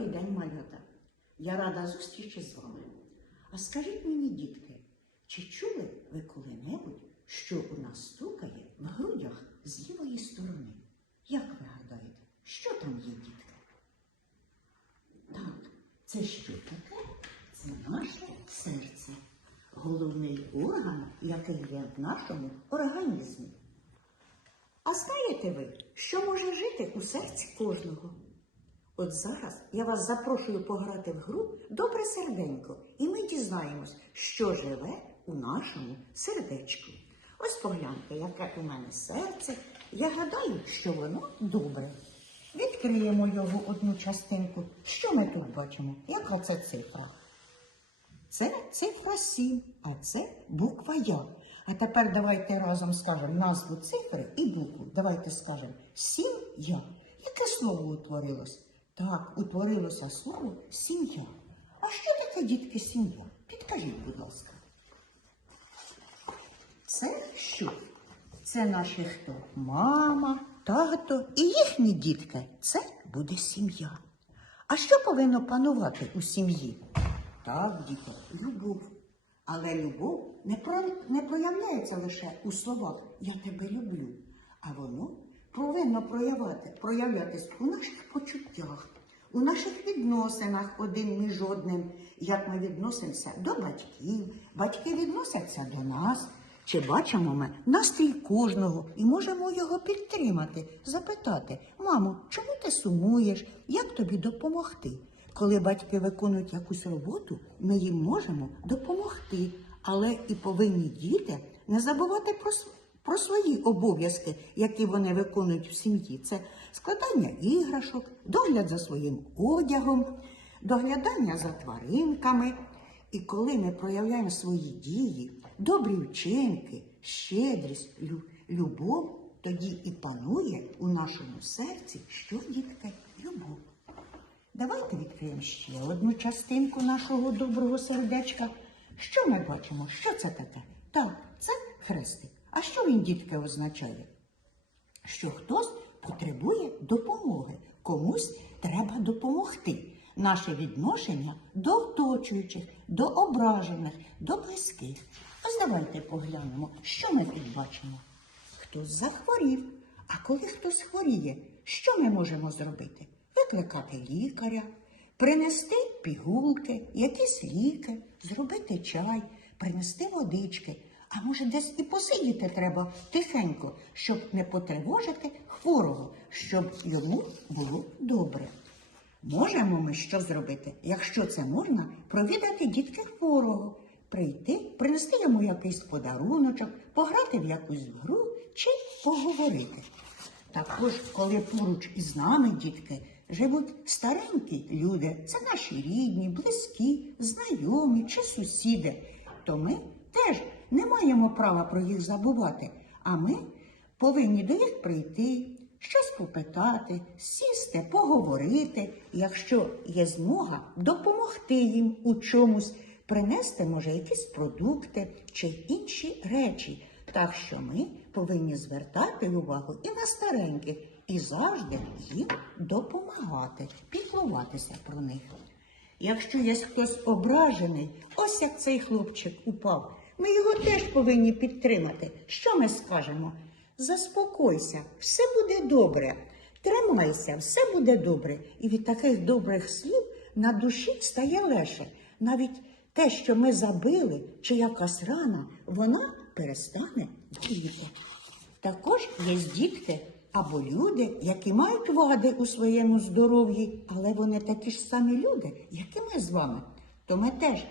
Добрий день, малята. Я рада зустрічі з вами. А скажіть мені, дітки, чи чули ви коли-небудь, що у нас стукає в грудях з лівої сторони? Як ви гадаєте, що там є, дітки? Так, це що таке? Це наше серце, головний орган, який є в нашому організмі. А знаєте ви, що може жити у серці кожного? От зараз я вас запрошую пограти в гру Добре серденько, і ми дізнаємось, що живе у нашому сердечку. Ось погляньте, яке у мене серце. Я гадаю, що воно добре. Відкриємо його одну частинку. Що ми тут бачимо? Яка це цифра? Це цифра 7, а це буква Я. А тепер давайте разом скажемо назву цифри і букву. Давайте скажемо сім'я. Яке слово утворилось? Так, утворилося слово сім'я. А що таке, дітки, сім'я? Підкажіть, будь ласка. Це що? Це наші хто? Мама, тато і їхні дітки. Це буде сім'я. А що повинно панувати у сім'ї? Так, діти, любов. Але любов не, про, не проявляється лише у словах Я тебе люблю, а воно повинно проявляти, проявлятись у наших почуттях, у наших відносинах один між одним, як ми відносимося до батьків, батьки відносяться до нас. Чи бачимо ми настрій кожного і можемо його підтримати, запитати, мамо, чому ти сумуєш, як тобі допомогти? Коли батьки виконують якусь роботу, ми їм можемо допомогти, але і повинні діти не забувати про, про свої обов'язки, які вони виконують в сім'ї. Це складання іграшок, догляд за своїм одягом, доглядання за тваринками. І коли ми проявляємо свої дії, добрі вчинки, щедрість, лю- любов, тоді і панує у нашому серці, що дітки, любов. Давайте відкриємо ще одну частинку нашого доброго сердечка. Що ми бачимо? Що це таке? Так, це хрестик. А що він, дітки, означає? Що хтось потребує допомоги, комусь треба допомогти. Наше відношення до оточуючих, до ображених, до близьких. Ось давайте поглянемо, що ми тут бачимо. Хтось захворів, а коли хтось хворіє, що ми можемо зробити? Викликати лікаря, принести пігулки, якісь ліки, зробити чай, принести водички. А може, десь і посидіти треба тихенько, щоб не потривожити хворого, щоб йому було добре. Можемо ми що зробити, якщо це можна, провідати дітки хворого, прийти, принести йому якийсь подаруночок, пограти в якусь гру чи поговорити. Також, коли поруч із нами, дітки, живуть старенькі люди, це наші рідні, близькі, знайомі чи сусіди, то ми теж не маємо права про їх забувати, а ми повинні до них прийти, щось попитати, сісти, поговорити, якщо є змога, допомогти їм у чомусь, принести, може, якісь продукти чи інші речі. Так що ми повинні звертати увагу і на стареньких, і завжди їм допомагати, піклуватися про них. Якщо є хтось ображений, ось як цей хлопчик упав, ми його теж повинні підтримати. Що ми скажемо? Заспокойся, все буде добре. Тримайся, все буде добре. І від таких добрих слів на душі стає легше. Навіть те, що ми забили, чи якась рана, вона перестане боліти. Також є дітки або люди, які мають вади у своєму здоров'ї, але вони такі ж самі люди, як і ми з вами. То ми теж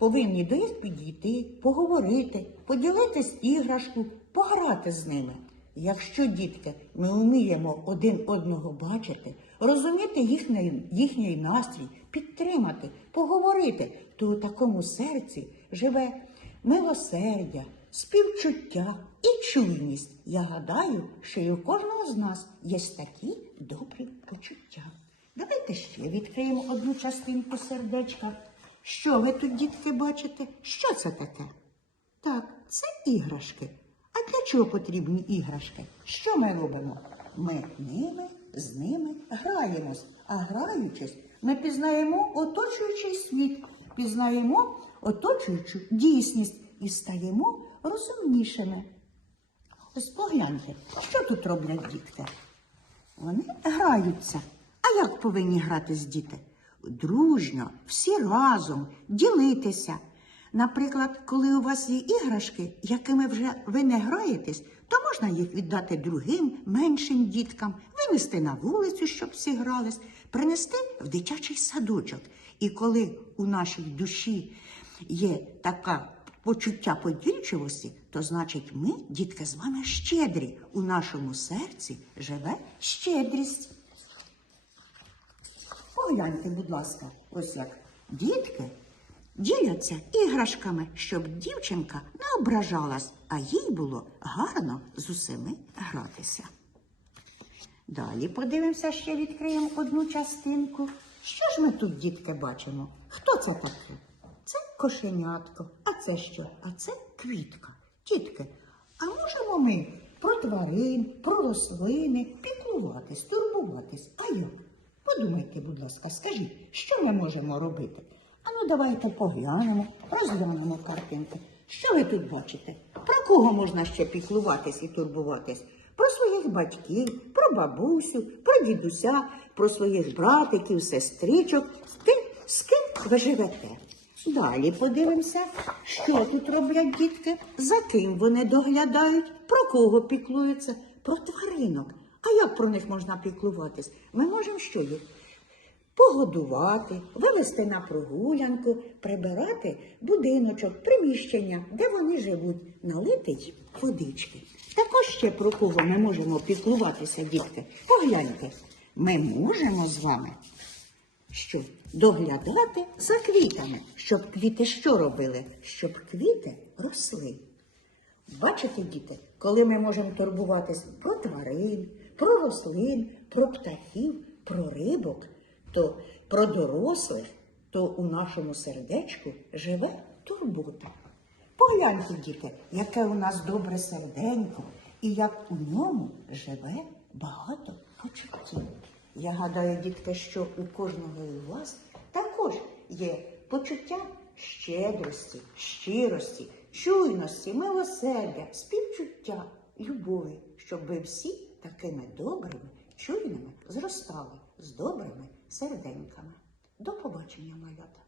повинні до них підійти, поговорити, поділитись іграшку, пограти з ними. Якщо, дітки, ми вміємо один одного бачити, розуміти їхній, їхній настрій, підтримати, поговорити, то у такому серці живе милосердя, співчуття і чуйність. Я гадаю, що і у кожного з нас є такі добрі почуття. Давайте ще відкриємо одну частинку сердечка. Що ви тут, дітки, бачите? Що це таке? Так, це іграшки. А для чого потрібні іграшки? Що ми робимо? Ми ними з ними граємось, А граючись, ми пізнаємо оточуючий світ, пізнаємо оточуючу дійсність і стаємо розумнішими. Ось погляньте, що тут роблять дітки? Вони граються. А як повинні гратись діти? Дружньо, всі разом, ділитися. Наприклад, коли у вас є іграшки, якими вже ви не граєтесь, то можна їх віддати другим, меншим діткам, винести на вулицю, щоб всі грались, принести в дитячий садочок. І коли у нашій душі є така почуття подільчивості, то значить ми, дітки, з вами щедрі. У нашому серці живе щедрість. Погляньте, будь ласка, ось як дітки діляться іграшками, щоб дівчинка не ображалась, а їй було гарно з усіми гратися. Далі подивимося, ще відкриємо одну частинку. Що ж ми тут, дітки, бачимо? Хто це такий? Це кошенятко. А це що? А це квітка. Дітки, а можемо ми про тварин, про рослини піклуватись, турбуватись? А як? Подумайте, будь ласка, скажіть, що ми можемо робити? Ану, давайте поглянемо, розглянемо картинки. Що ви тут бачите? Про кого можна ще піклуватись і турбуватись? Про своїх батьків, про бабусю, про дідуся, про своїх братиків, сестричок, з тим, з ким ви живете. Далі подивимося, що тут роблять дітки, за ким вони доглядають, про кого піклуються, про тваринок. А як про них можна піклуватись? Ми можемо що їх? Погодувати, вивести на прогулянку, прибирати будиночок, приміщення, де вони живуть, налити водички. Також ще про кого ми можемо піклуватися, дітки. Погляньте, ми можемо з вами що доглядати за квітами, щоб квіти що робили? Щоб квіти росли. Бачите, діти, коли ми можемо турбуватись про тварин, про рослин, про птахів, про рибок, то про дорослих, то у нашому сердечку живе турбота. Погляньте, діти, яке у нас добре серденько, і як у ньому живе багато почуттів. Я гадаю, дітки, що у кожного із вас також є почуття щедрості, щирості, чуйності, милосердя, співчуття, любові, щоб ви всі такими добрими, чуйними зростали з добрими серденьками. До побачення, малята!